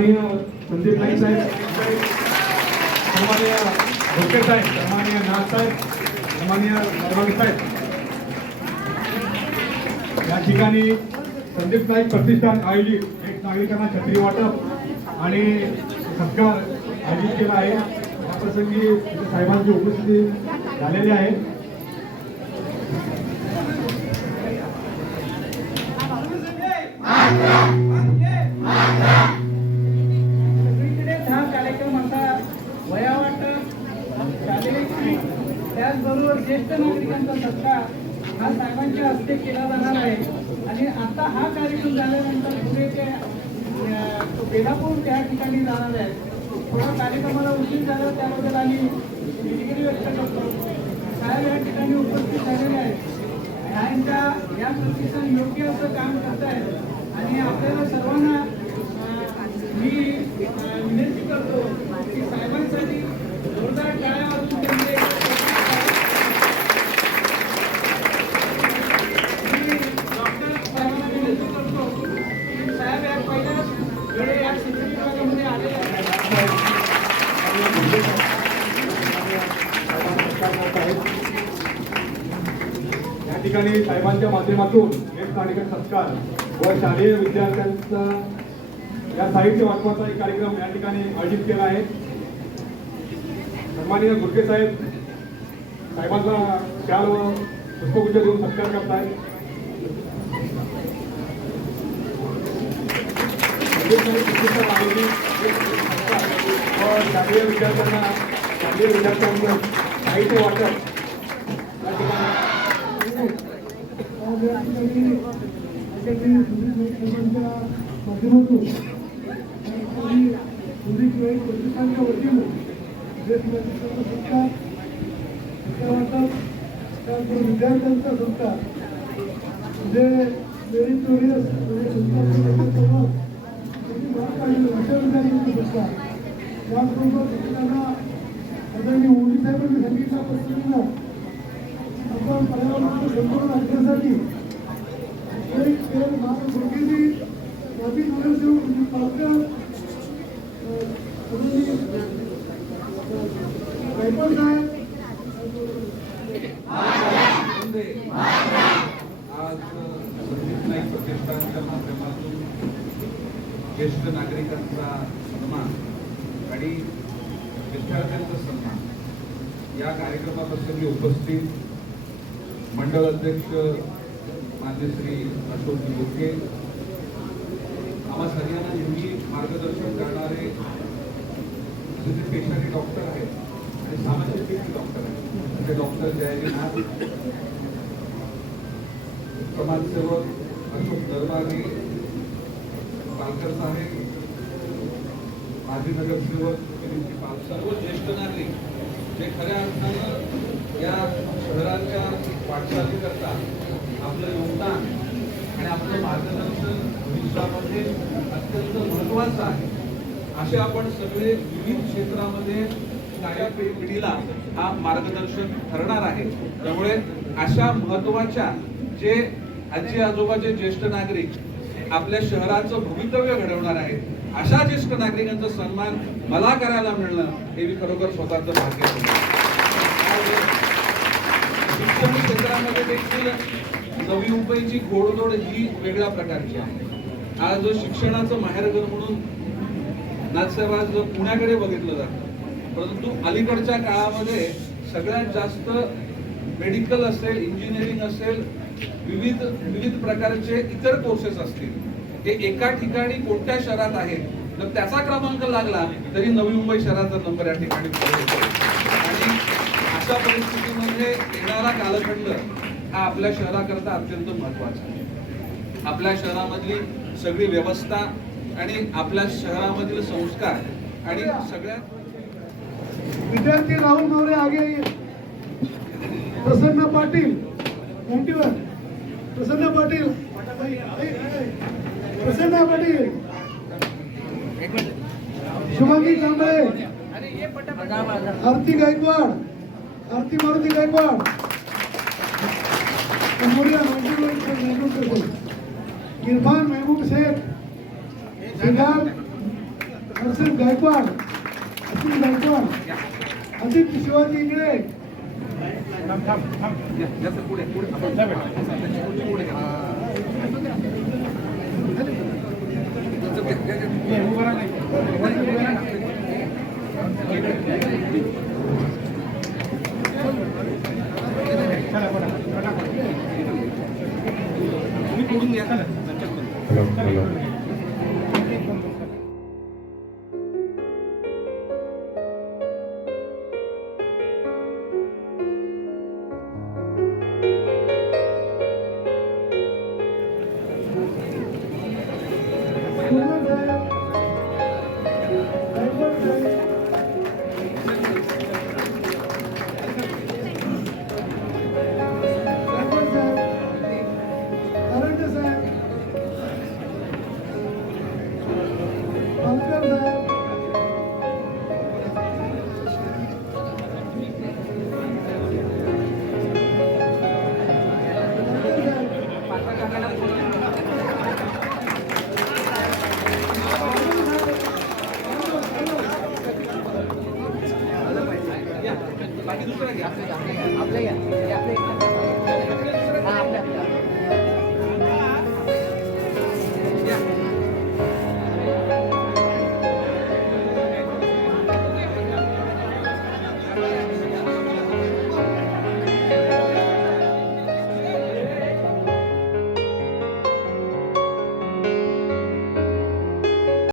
सन्माननीय संदीप नाईक साहेब, सन्माननीय भोसले साहेब, सन्माननीय नाथ साहेब, सन्माननीय नरवाडे साहेब, या ठिकाणी संदीप नाईक प्रतिष्ठान आयोजित एक नागरिकांना छत्री वाटप आणि सत्कार आयोजित केला आहे. या प्रसंगी साहेबांची उपस्थिती झालेली आहे. सगळीकडेच हा कार्यक्रम असा वयावाटप, शालेय, त्याचबरोबर ज्येष्ठ नागरिकांचा सत्कार हा साहेबांच्या हस्ते केला जाणार आहे. आणि आता हा कार्यक्रम झाल्यानंतर पुढे ते बेलापूर त्या ठिकाणी जाणार आहे. थोडा कार्यक्रमाला उशीर झाला त्याबद्दल आम्ही दिलगिरी व्यक्त करतो. साहेब या ठिकाणी उपस्थित झालेले आहेत. साहेबांच्या या प्रतिष्ठान योग्य असं काम करत आहेत आणि आपल्याला सर्वांना मी विनंती करतो की साहेबांसाठी जोरदार टाळ्या वाजवून त्यांचे डॉक्टर साहेबांना विनंती करतो की साहेब या पहिल्याच वेळे या शिक्षण विभागामध्ये आलेले आहेत. या ठिकाणी साहेबांच्या माध्यमातून एक नागरिक सत्कार व शालेय विद्यार्थ्यांचा या साहित्य वाटपाचा एक कार्यक्रम या ठिकाणी आयोजित केला आहे. सन्माननीय गुडके साहेब साहेबांचा शाल व पुष्पगुच्छ देऊन सत्कार करतायत. शालेय विद्यार्थ्यांचं साहित्य वाटप विद्यार्थ्यांचा सत्कार जे मेरिटोरियस सत्कार यासोबत त्यांना आदरणीय मोदी साहेबांनी सांगितल्या पद्धतीनं आपण पर्यावरणाचं संतुलन राखण्यासाठी एक मार्गदर्शकाची माजी नगरसेवक म्हणजे पालकर गायकवाड साहेब आज संदीप नाईक प्रतिष्ठानच्या माध्यमातून ज्येष्ठ नागरिकांचा सन्मान आणि विद्यार्थ्यांचा सन्मान या कार्यक्रमाप्रसंगी उपस्थित मंडळ अध्यक्ष मान्य श्री अशोक बोके, आम्हा सगळ्यांना नेहमी मार्गदर्शन करणारे जे पेशाने डॉक्टर आहेत आणि सामाजिक डॉक्टर आहेत ते डॉक्टर जयनाथ, समाजसेवक अशोक दरबारे, पालकर साहेब, माजी नगरसेवक सर्व ज्येष्ठ नागरिक जे खऱ्या अर्थानं या शहराच्या वाटचालीकरता आपलं योगदान आणि आपलं मार्गदर्शन भविष्यामध्ये अत्यंत महत्वाचं आहे. असे आपण सगळे विविध क्षेत्रामध्ये नव्या पिढीला हा मार्गदर्शन ठरणार आहे. त्यामुळे अशा महत्वाच्या जे आजी आजोबाचे ज्येष्ठ नागरिक आपल्या शहराचं भवितव्य घडवणार आहेत, अशा ज्येष्ठ नागरिकांचा सन्मान मला करायला मिळणं हे मी खरोखर स्वतःचं भाग्य आहे. शिक्षण क्षेत्रामध्ये देखील नवी मुंबईची घोडदौड ही वेगळ्या प्रकारची आहे. आज शिक्षणाचं माहेरघर म्हणून नाथसाहेब आज पुण्याकडे बघितलं जातं, परंतु अलीकडच्या काळामध्ये सगळ्यात जास्त मेडिकल असेल, इंजिनिअरिंग असेल, विविध प्रकारचे इतर कोर्सेस असतील, हे एका ठिकाणी कोणत्या शहरात आहेत तर त्याचा क्रमांक लागला तरी नवी मुंबई शहराचा नंबर या ठिकाणी येतो. आणि अशा परिस्थितीमध्ये येणारा कालखंड हा आपल्या शहराकरता अत्यंत महत्वाचा आहे. आपल्या शहरामधली सगळी व्यवस्था आणि आपल्या शहरामधील संस्कार आणि सगळ्यात विद्यार्थी राहुल मोरे आगे प्रसन्न पाटील प्रसन्न पाटील शुभांगी कांबळे, आरती गायकवाड, आरती मारुती गायकवाड, इरफान महबूब शेख, नरसिंह गायकवाड, असित गायकवाड, आदित्य शिवाजी इंगळे, हॅलो हॅलो